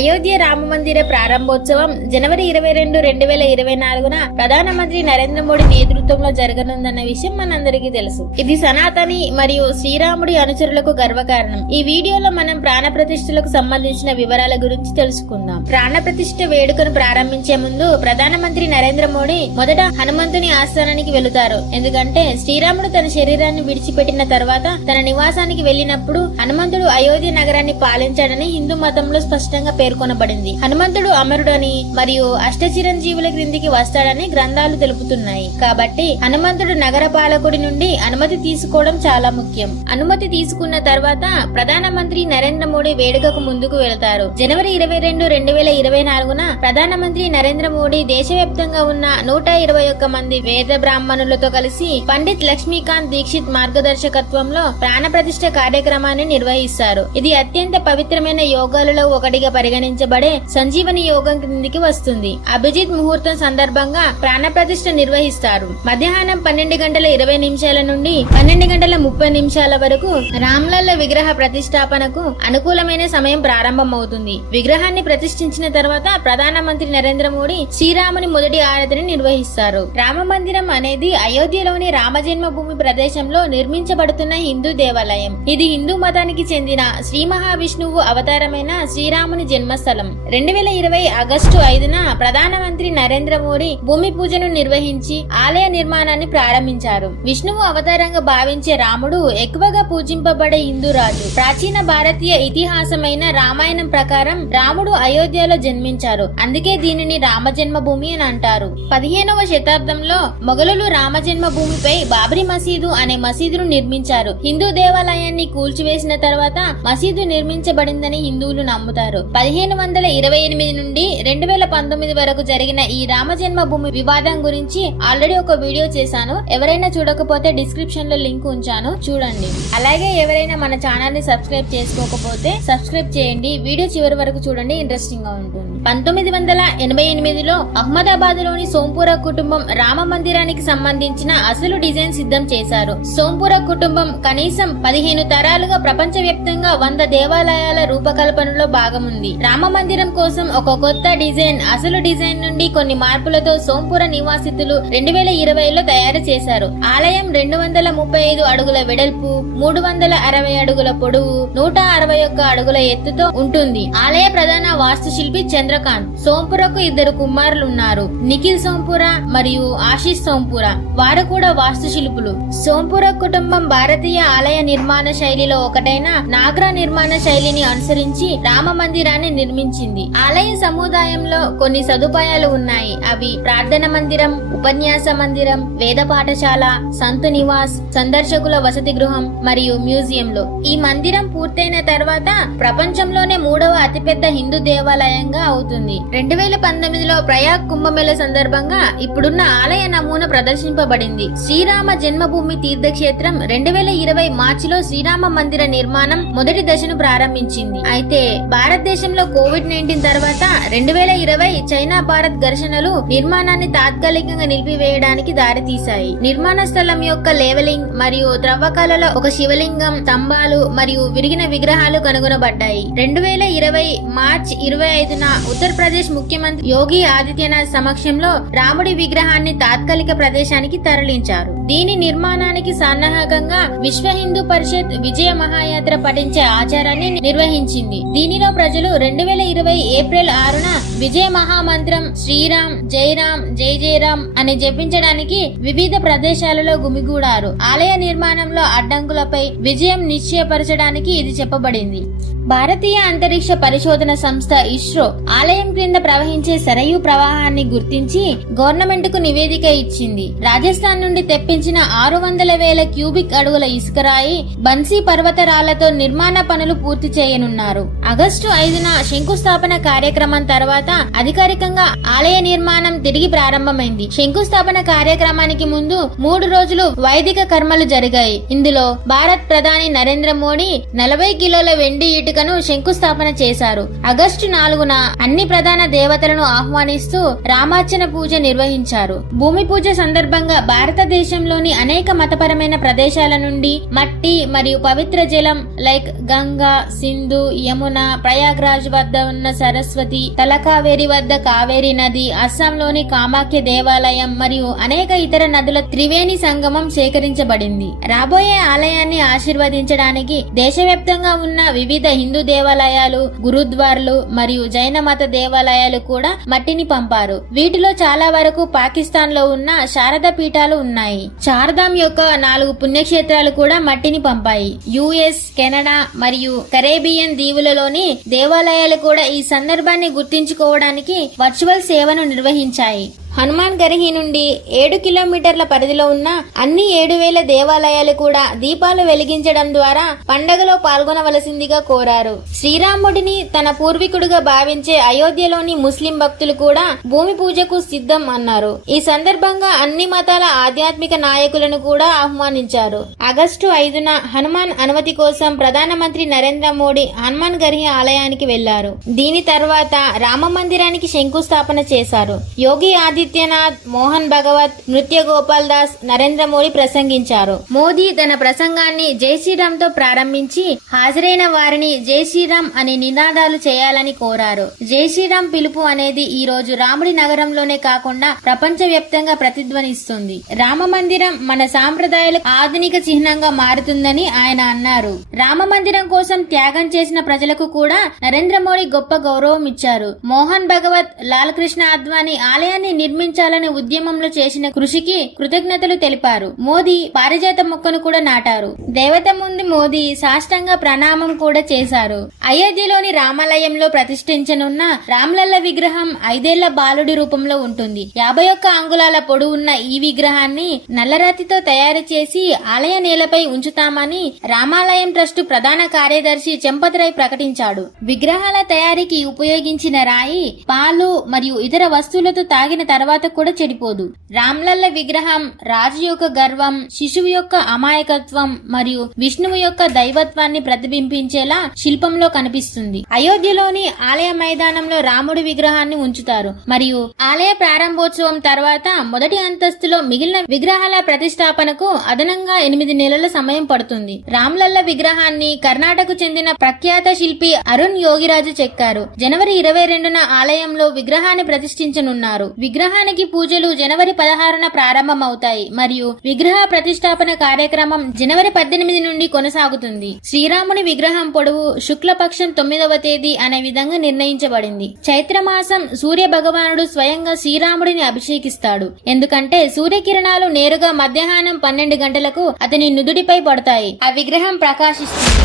అయోధ్య రామ మందిర ప్రారంభోత్సవం జనవరి 22, 2024న ప్రధానమంత్రి నరేంద్ర మోడీ నేతృత్వంలో జరగనుందన్న విషయం మనందరికీ తెలుసు. ఇది సనాతని మరియు శ్రీరాముడి అనుచరులకు గర్వకారణం. ఈ వీడియోలో మనం ప్రాణ ప్రతిష్ఠలకు సంబంధించిన వివరాల గురించి తెలుసుకుందాం. ప్రాణ ప్రతిష్ఠ వేడుకను ప్రారంభించే ముందు ప్రధానమంత్రి నరేంద్ర మోడీ మొదట హనుమంతుని ఆస్థానానికి వెళుతారు. ఎందుకంటే శ్రీరాముడు తన శరీరాన్ని విడిచిపెట్టిన తర్వాత తన నివాసానికి వెళ్లినప్పుడు హనుమంతుడు అయోధ్య నగరాన్ని పాలించాడని హిందూ మతంలో స్పష్టంగా పేర్కొనబడింది. హనుమంతుడు అమరుడని మరియు అష్టచిరంజీవుల క్రిందికి వస్తాడని గ్రంథాలు తెలుపుతున్నాయి. కాబట్టి హనుమంతుడు నగర పాలకుడి నుండి అనుమతి తీసుకోవడం చాలా ముఖ్యం. అనుమతి తీసుకున్న తర్వాత ప్రధానమంత్రి నరేంద్ర మోడీ వేడుకకు ముందుకు వెళతారు. జనవరి 22, 2024న ప్రధానమంత్రి నరేంద్ర మోడీ దేశవ్యాప్తంగా ఉన్న 121 మంది వేద బ్రాహ్మణులతో కలిసి పండిత్ లక్ష్మీకాంత్ దీక్షిత్ మార్గదర్శకత్వంలో ప్రాణ ప్రతిష్ఠ కార్యక్రమాన్ని నిర్వహిస్తారు. ఇది అత్యంత పవిత్రమైన యోగాలలో ఒకటిగా పరిగణించబడే సంజీవని యోగం క్రిందికి వస్తుంది. అభిజిత్ ముహూర్తం సందర్భంగా ప్రాణ ప్రతిష్ఠ నిర్వహిస్తారు. మధ్యాహ్నం 12:20 నుండి 12:30 వరకు రామ్లల్ల విగ్రహ ప్రతిష్టాపనకు అనుకూలమైన సమయం ప్రారంభమవుతుంది. విగ్రహాన్ని ప్రతిష్ఠించిన తర్వాత ప్రధానమంత్రి నరేంద్ర మోడీ శ్రీరాముని మొదటి ఆరాధన నిర్వహిస్తారు. రామ మందిరం అనేది అయోధ్యలోని రామజన్మభూమి ప్రదేశంలో నిర్మించబడుతున్న హిందూ దేవాలయం. ఇది హిందూ మతానికి చెందిన శ్రీ మహావిష్ణువు అవతారమైన శ్రీరాముని జన్మస్థలం. 2020 ఆగస్టు 5న ప్రధానమంత్రి నరేంద్ర మోడీ భూమి పూజను నిర్వహించి ఆలయ నిర్మాణాన్ని ప్రారంభించారు. విష్ణువు అవతారంగా భావించే రాముడు ఎక్కువగా పూజింపబడే హిందూ రాజు. ప్రాచీన భారతీయ ఇతిహాసమైన రామాయణం ప్రకారం రాముడు అయోధ్యలో జన్మించారు. అందుకే దీనిని రామజన్మభూమి అని అంటారు. 15వ శతాబ్దంలో మొఘలులు రామజన్మభూమిపై బాబ్రీ మసీదు అనే మసీదును నిర్మించారు. హిందూ దేవాలయాన్ని కూల్చివేసిన తర్వాత మసీదు నిర్మించబడిందని హిందువులు నమ్ముతారు. 1528 నుండి 2019 వరకు జరిగిన ఈ రామజన్మభూమి వివాదం గురించి ఆల్రెడీ ఒక వీడియో చేశాను. ఎవరైనా చూడకపోతే డిస్క్రిప్షన్ లో లింక్ ఉంచాను, చూడండి. అలాగే ఎవరైనా మన ఛానల్ ని సబ్స్క్రైబ్ చేసుకోకపోతే సబ్స్క్రైబ్ చేయండి. వీడియో చివరి వరకు చూడండి, ఇంట్రెస్టింగ్ గా ఉంటుంది. 1988లో అహ్మదాబాద్ లోని సోంపుర కుటుంబం రామ మందిరానికి సంబంధించిన అసలు డిజైన్ సిద్ధం చేశారు. సోంపుర కుటుంబం కనీసం 15 తరాలుగా ప్రపంచ వ్యాప్తంగా 100 దేవాలయాల రూపకల్పనలో భాగముంది. రామ మందిరం కోసం ఒక కొత్త డిజైన్ అసలు డిజైన్ నుండి కొన్ని మార్పులతో సోంపుర నివాసితులు 2020లో తయారు చేశారు. ఆలయం 235 అడుగుల వెడల్పు, 360 అడుగుల పొడవు, 161 అడుగుల ఎత్తుతో ఉంటుంది. ఆలయ ప్రధాన వాస్తుశిల్పి చంద్రకాంత్. సోంపురకు 2 కుమారులు ఉన్నారు, నిఖిల్ సోంపుర మరియు ఆశీష్ సోంపుర. వారు కూడా వాస్తుశిల్పులు. సోంపుర కుటుంబం భారతీయ ఆలయ నిర్మాణ శైలిలో ఒకటైన నాగ్రా నిర్మాణ శైలిని అనుసరించి రామ మందిరాన్ని నిర్మించింది. ఆలయ సముదాయంలో కొన్ని సదుపాయాలు ఉన్నాయి. అవి ప్రార్థన మందిరం, ఉపన్యాస మందిరం, వేద పాఠశాల, సంతు నివాస్, సందర్శకుల వసతి గృహం మరియు మ్యూజియంలు. ఈ మందిరం పూర్తయిన తర్వాత ప్రపంచంలోనే 3వ అతిపెద్ద హిందూ దేవాలయంగా అవుతుంది. 2019లో ప్రయాగ్ కుంభమేళ సందర్భంగా ఇప్పుడున్న ఆలయ నమూనా ప్రదర్శింపబడింది. శ్రీరామ జన్మభూమి తీర్థక్షేత్రం 2020 మార్చిలో శ్రీరామ మందిర నిర్మాణం మొదటి దశను ప్రారంభించింది. అయితే భారతదేశంలో కోవిడ్-19 తర్వాత 2020 చైనా భారత్ ఘర్షణలు నిర్మాణాన్ని తాత్కాలికంగా నిలిపివేయడానికి దారితీశాయి. నిర్మాణ స్థలం యొక్క లెవెలింగ్ మరియు త్రవ్వకాలలో ఒక శివలింగం, స్తంభాలు మరియు విరిగిన విగ్రహాలు కనుగొనబడ్డాయి. 2020 మార్చి 25న ఉత్తరప్రదేశ్ ముఖ్యమంత్రి యోగి ఆదిత్యనాథ్ సమక్షంలో రాముడి విగ్రహాన్ని తాత్కాలిక ప్రదేశానికి తరలించారు. దీని నిర్మాణానికి సన్నాహకంగా విశ్వ హిందూ పరిషత్ విజయ మహాయాత్ర పఠించే ఆచారాన్ని నిర్వహించింది. దీనిలో ప్రజలు 2020 ఏప్రిల్ 6న విజయ మహామంత్రం శ్రీరామ్ జైరామ్ జై జయరామ్ అని జపించడానికి వివిధ ప్రదేశాలలో గుమిగూడారు. ఆలయ నిర్మాణంలో అడ్డంకులపై విజయం నిశ్చయపరచడానికి ఇది చెప్పబడింది. భారతీయ అంతరిక్ష పరిశోధన సంస్థ ఇస్రో ఆలయం క్రింద ప్రవహించే సరయూ ప్రవాహాన్ని గుర్తించి గవర్నమెంట్ కు నివేదిక ఇచ్చింది. రాజస్థాన్ నుండి తెప్పించిన 600,000 క్యూబిక్ అడుగుల ఇసుకరాయి, బన్సీ పర్వతరాలతో నిర్మాణ పనులు పూర్తి చేయనున్నారు. ఆగస్టు 5న శంకుస్థాపన కార్యక్రమం తర్వాత అధికారికంగా ఆలయ నిర్మాణం తిరిగి ప్రారంభమైంది. శంకుస్థాపన కార్యక్రమానికి ముందు 3 రోజులు వైదిక కర్మలు జరిగాయి. ఇందులో భారత్ ప్రధాని నరేంద్ర మోడీ 40 కిలోల వెండి ఇటుక వేడుకను శంకుస్థాపన చేశారు. ఆగస్టు 4న అన్ని ప్రధాన దేవతలను ఆహ్వానిస్తూ రామార్చన పూజ నిర్వహించారు. భూమి పూజ సందర్భంగా భారతదేశం భారతదేశంలోని అనేక మతపరమైన ప్రదేశాల నుండి మట్టి మరియు పవిత్ర జలం లైక్ గంగా, సింధు, యమున, ప్రయాగ్రాజ్ వద్ద ఉన్న సరస్వతి, తలకావేరి వద్ద కావేరి నది, అస్సాంలోని కామాఖ్య దేవాలయం మరియు అనేక ఇతర నదుల త్రివేణి సంగమం సేకరించబడింది. రాబోయే ఆలయాన్ని ఆశీర్వదించడానికి దేశవ్యాప్తంగా ఉన్న వివిధ హిందూ దేవాలయాలు, గురుద్వార్లు మరియు జైన మత దేవాలయాలు కూడా మట్టిని పంపారు. వీటిలో చాలా వరకు పాకిస్తాన్ లో ఉన్న శారద పీఠాలు ఉన్నాయి. చార్ధామ్ యొక్క 4 పుణ్యక్షేత్రాలు కూడా మట్టిని పంపాయి. యుఎస్, కెనడా మరియు కరేబియన్ దీవులలోని దేవాలయాలు కూడా ఈ సందర్భాన్ని గుర్తించుకోవడానికి వర్చువల్ సేవను నిర్వహించాయి. హనుమాన్ గర్హి నుండి 7 కిలోమీటర్ల పరిధిలో ఉన్న అన్ని 7,000 దేవాలయాలు కూడా దీపాలు వెలిగించడం ద్వారా పండగలో పాల్గొనవలసిందిగా కోరారు. శ్రీరాముడిని తన పూర్వీకుడుగా భావించే అయోధ్యలోని ముస్లిం భక్తులు కూడా భూమి పూజకు సిద్ధం అన్నారు. ఈ సందర్భంగా అన్ని మతాల ఆధ్యాత్మిక నాయకులను కూడా ఆహ్వానించారు. ఆగస్టు 5న హనుమాన్ అనుమతి కోసం ప్రధానమంత్రి నరేంద్ర మోడీ హనుమాన్ గర్హి ఆలయానికి వెళ్లారు. దీని తర్వాత రామ మందిరానికి శంకుస్థాపన చేశారు. యోగి ఆదిత్యనాథ్, మోహన్ భగవత్, నృత్య గోపాల్ దాస్, నరేంద్ర మోడీ ప్రసంగించారు. మోదీ తన ప్రసంగాన్ని జై శ్రీరామ్ తో ప్రారంభించి హాజరైన వారిని జై శ్రీరామ్ అనే నినాదాలు చేయాలని కోరారు. జై శ్రీరామ్ పిలుపు అనేది ఈ రోజు రాముడి నగరంలోనే కాకుండా ప్రపంచ వ్యాప్తంగా ప్రతిధ్వనిస్తుంది. రామ మందిరం మన సాంప్రదాయాలకు ఆధునిక చిహ్నంగా మారుతుందని ఆయన అన్నారు. రామ మందిరం కోసం త్యాగం చేసిన ప్రజలకు కూడా నరేంద్ర మోడీ గొప్ప గౌరవం ఇచ్చారు. మోహన్ భగవత్, లాల్ కృష్ణ అద్వానీ ఆలయాన్ని నిర్మించాలనే ఉద్యమంలో చేసిన కృషికి కృతజ్ఞతలు తెలిపారు. మోదీ పారిజాత మొక్కను కూడా నాటారు. దేవత ముందు మోదీ సాష్టాంగ ప్రణామం కూడా చేశారు. అయోధ్యలోని రామాలయంలో ప్రతిష్ఠించనున్న రామ్లల్ల విగ్రహం 5 ఏళ్ల బాలుడి రూపంలో ఉంటుంది. 51 అంగుళాల పొడవున్న ఈ విగ్రహాన్ని నల్లరాతితో తయారు చేసి ఆలయ నేలపై ఉంచుతామని రామాలయం ట్రస్టు ప్రధాన కార్యదర్శి చెంపతిరాయ్ ప్రకటించాడు. విగ్రహాల తయారీకి ఉపయోగించిన రాయి, పాలు మరియు ఇతర వస్తువులతో తాగిన తర్వాత కూడా చెడిపోదు. రామ్లల్ల విగ్రహం రాజు యొక్క గర్వం, శిశువు యొక్క అమాయకత్వం మరియు విష్ణువు యొక్క దైవత్వాన్ని ప్రతిబింబించేలా శిల్పంలో కనిపిస్తుంది. అయోధ్యలోని ఆలయ మైదానంలో రాముడి విగ్రహాన్ని ఉంచుతారు మరియు ఆలయ ప్రారంభోత్సవం తర్వాత మొదటి అంతస్తులో మిగిలిన విగ్రహాల ప్రతిష్టాపనకు అదనంగా 8 నెలల సమయం పడుతుంది. రామ్లల్ల విగ్రహాన్ని కర్ణాటకకు చెందిన ప్రఖ్యాత శిల్పి అరుణ్ యోగిరాజు చెక్కారు. జనవరి 22న ఆలయంలో విగ్రహాన్ని ప్రతిష్ఠించనున్నారు. విగ్రహానికి పూజలు జనవరి 16న ప్రారంభమవుతాయి మరియు విగ్రహ ప్రతిష్టాపన కార్యక్రమం జనవరి 18 నుండి కొనసాగుతుంది. శ్రీరాముని విగ్రహం పొడవు శుక్లపక్షం 9వ తేదీ అనే విధంగా నిర్ణయించబడింది. చైత్రమాసం సూర్య భగవానుడు స్వయంగా శ్రీరాముడిని అభిషేకిస్తాడు. ఎందుకంటే సూర్యకిరణాలు నేరుగా మధ్యాహ్నం 12 గంటలకు అతని నుదుడిపై పడతాయి. ఆ విగ్రహం ప్రకాశిస్తుంది.